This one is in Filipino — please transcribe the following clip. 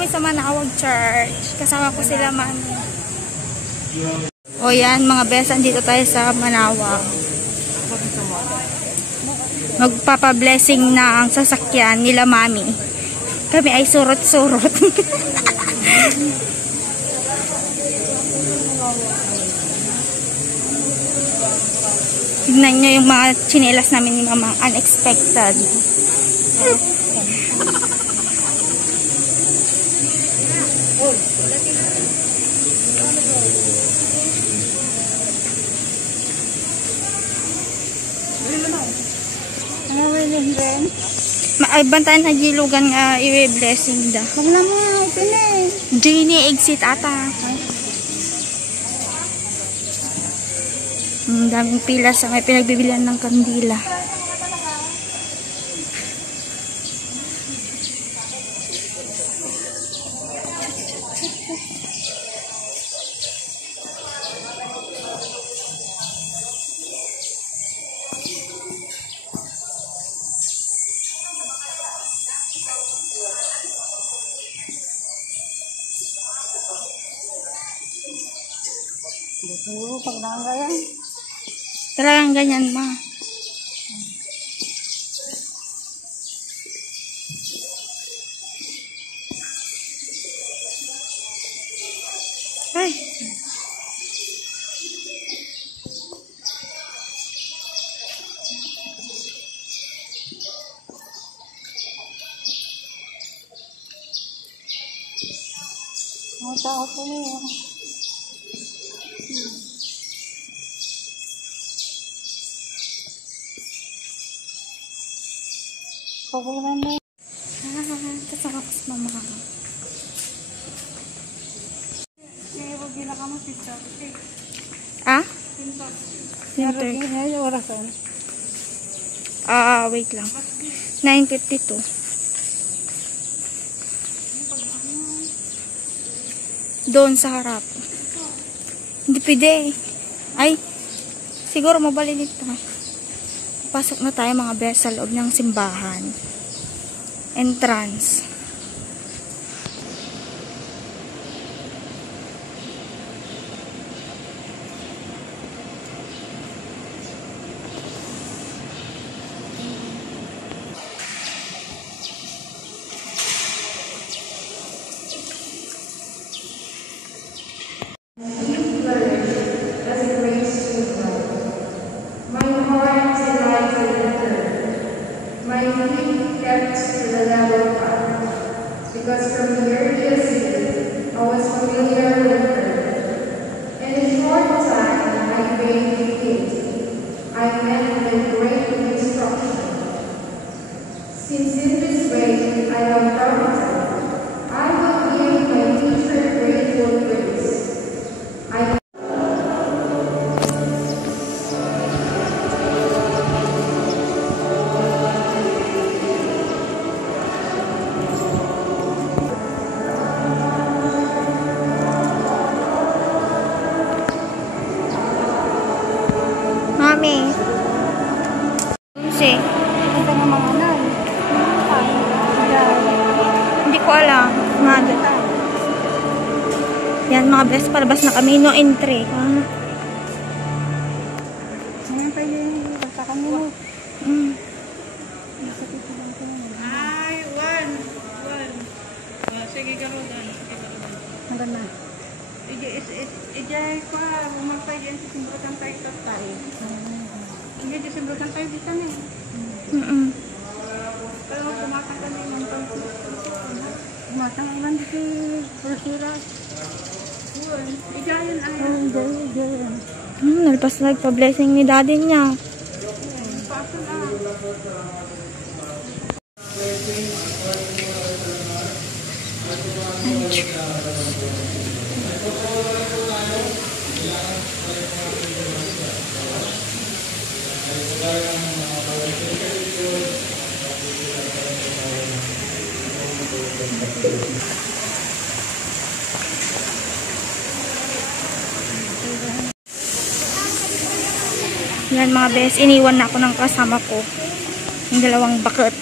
kami sa Manawag Church. Kasama ko sila mami. O yan mga besan, dito tayo sa Manawag. Magpapa-blessing na ang sasakyan nila mami. Kami ay surot-surot. Tignan nyo yung mga chinelas namin ni mama. Unexpected. Bantayan na gilugan nga i-blessing da. Huwag na mo, open eh. Genie exit ata. Daming pila sa may pinagbibilihan ng kandila. Buto, pagdangga yan. Talagang ganyan ma. Ay. Ang tao ko niya. Pagulan na. Kasama ko sa mama. Sige, wag gila ka mo, sister. Ah? Sinter. Ngayon, orasan. Wait lang. 9:52. Doon sa harap. Hindi pwede. Ay, siguro mabalinit na. Pasok na tayo mga bes sa loob ng simbahan. Entrance. Because from the earliest years, I was familiar with her. In a short time, I gained it. I met with great instruction. Since in this way I have profited, I will give my future grateful praise. Mami. Kasi, Ito nga mga nan. hindi ko alam. Mga yan mga best, palabas na kami. No entry. Ngayon pa yun. Basta kami mo. Ay, one. Sige, karodan. Maganda. Ijay ko, bumagpay dyan sa simbutan tayo tatay. Hindi, sa simbutan tayo dito na eh. Pero kumakanta na yung pang-simbutan. Matang lang dito Rosira. Ijay yun ay. Nalpas na nagpa-blessing ni daddy niya. Paso na. Yan mga bes, iniwan na ako ng kasama ko. Yung dalawang bakit.